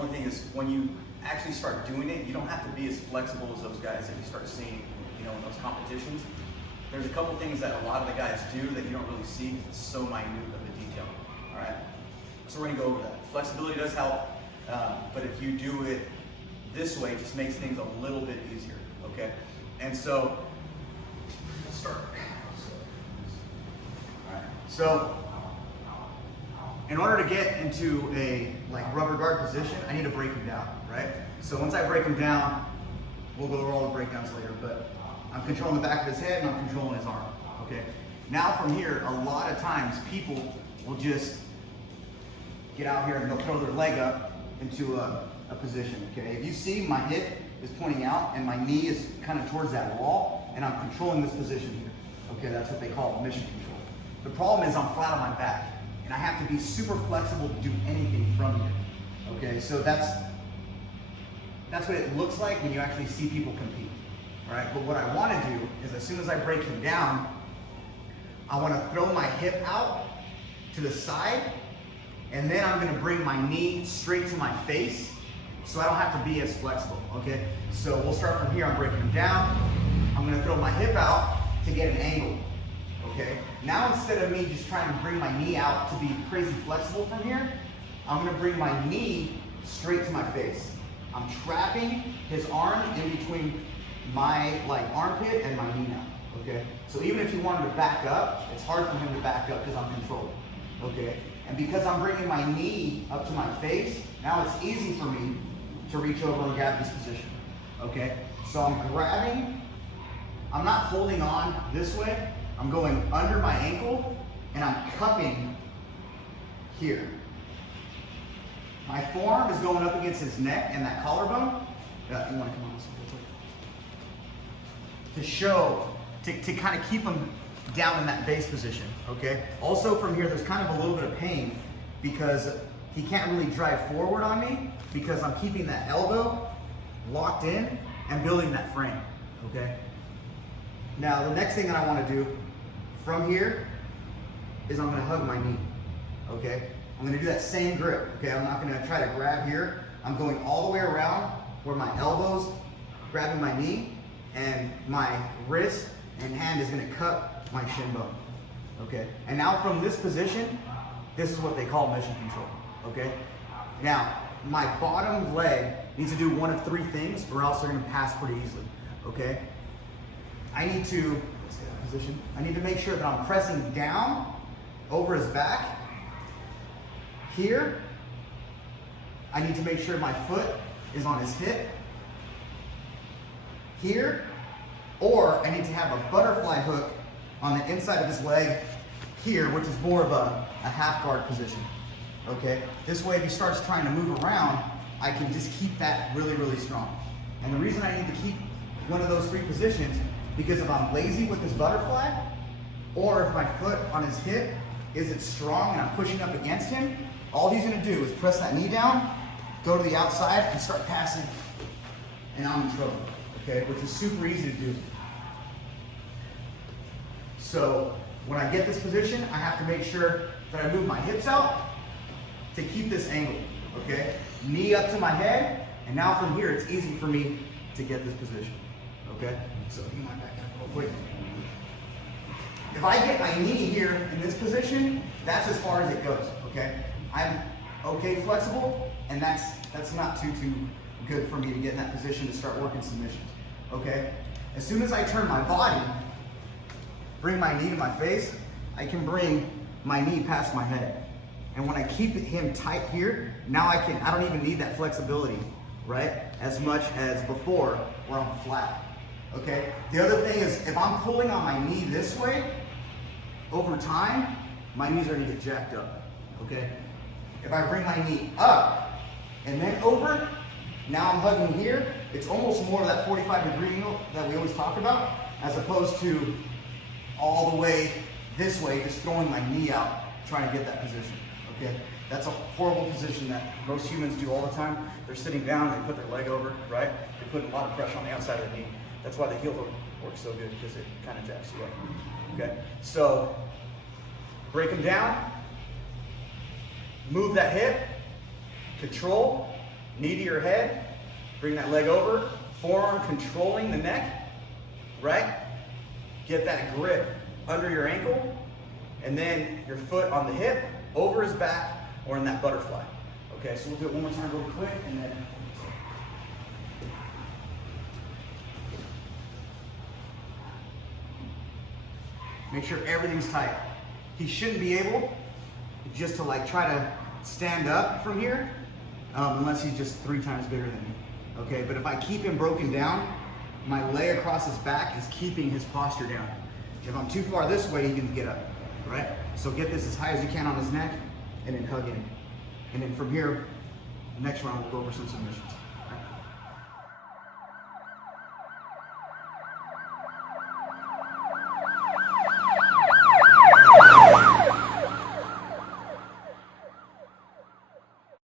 only thing is when you actually start doing it, you don't have to be as flexible as those guys that you start seeing, you know, in those competitions. There's a couple things that a lot of the guys do that you don't really see because it's so minute of a detail. All right, so we're gonna go over that. Flexibility does help, but if you do it this way, it just makes things a little bit easier. Okay, and so let's start. All right, so in order to get into a rubber guard position, I need to break him down, right? So once I break him down, we'll go over all the breakdowns later, but I'm controlling the back of his head and I'm controlling his arm, okay? Now from here, a lot of times people will just get out here and they'll throw their leg up into a position, okay? If you see my hip is pointing out and my knee is kind of towards that wall and I'm controlling this position here, okay? That's what they call mission control. The problem is I'm flat on my back and I have to be super flexible to do anything from here, okay? So that's what it looks like when you actually see people compete. All right, but what I want to do is as soon as I break him down, I want to throw my hip out to the side, and then I'm going to bring my knee straight to my face so I don't have to be as flexible, okay? So we'll start from here. I'm breaking him down. I'm going to throw my hip out to get an angle, okay? Now instead of me just trying to bring my knee out to be crazy flexible from here, I'm going to bring my knee straight to my face. I'm trapping his arm in between my armpit and my knee now, okay? So even if you want him to back up, it's hard for him to back up because I'm controlling, okay? And because I'm bringing my knee up to my face, now it's easy for me to reach over and grab this position, okay? So I'm grabbing, I'm not holding on this way, I'm going under my ankle and I'm cupping here. My forearm is going up against his neck and that collarbone. You want to come on this way? To show, to kind of keep him down in that base position, okay? Also from here, there's kind of a little bit of pain because he can't really drive forward on me because I'm keeping that elbow locked in and building that frame, okay? Now, the next thing that I want to do from here is I'm going to hug my knee, okay? I'm going to do that same grip, okay? I'm not going to try to grab here. I'm going all the way around where my elbow's grabbing my knee, and my wrist and hand is going to cup my shin bone, okay? And now from this position, this is what they call mission control, okay? Now, my bottom leg needs to do one of three things or else they're going to pass pretty easily, okay? I need to, let's see that position, I need to make sure that I'm pressing down over his back. Here, I need to make sure my foot is on his hip. Here, or I need to have a butterfly hook on the inside of his leg here, which is more of a half guard position, okay? This way, if he starts trying to move around, I can just keep that really, really strong. And the reason I need to keep one of those three positions, because if I'm lazy with this butterfly, or if my foot on his hip isn't strong and I'm pushing up against him, all he's gonna do is press that knee down, go to the outside, and start passing, and I'm in trouble. Okay, which is super easy to do. So when I get this position, I have to make sure that I move my hips out to keep this angle, okay? Knee up to my head, and now from here, it's easy for me to get this position, okay? So you might back up real quick. If I get my knee here in this position, that's as far as it goes, okay? I'm okay flexible, and that's not too good for me to get in that position to start working submissions, okay? As soon as I turn my body, bring my knee to my face, I can bring my knee past my head. And when I keep him tight here, now I don't even need that flexibility, right? As much as before where I'm flat, okay? The other thing is if I'm pulling on my knee this way, over time, my knees are gonna get jacked up, okay? If I bring my knee up and then over, now I'm hugging here, it's almost more of that 45-degree angle that we always talk about, as opposed to all the way this way, just throwing my knee out, trying to get that position, okay? That's a horrible position that most humans do all the time. They're sitting down, they put their leg over, right? They put a lot of pressure on the outside of the knee. That's why the heel hook works so good, because it kind of jacks you up, okay? So, break them down, move that hip, control, knee to your head, bring that leg over, forearm controlling the neck, right? Get that grip under your ankle, and then your foot on the hip, over his back, or in that butterfly. Okay, so we'll do it one more time real quick, and then make sure everything's tight. He shouldn't be able just to like try to stand up from here, unless he's just 3 times bigger than me. Okay, but if I keep him broken down, my leg across his back is keeping his posture down. If I'm too far this way, he can get up, right? So get this as high as you can on his neck, and then hug him. And then from here, next round we'll go over some submissions.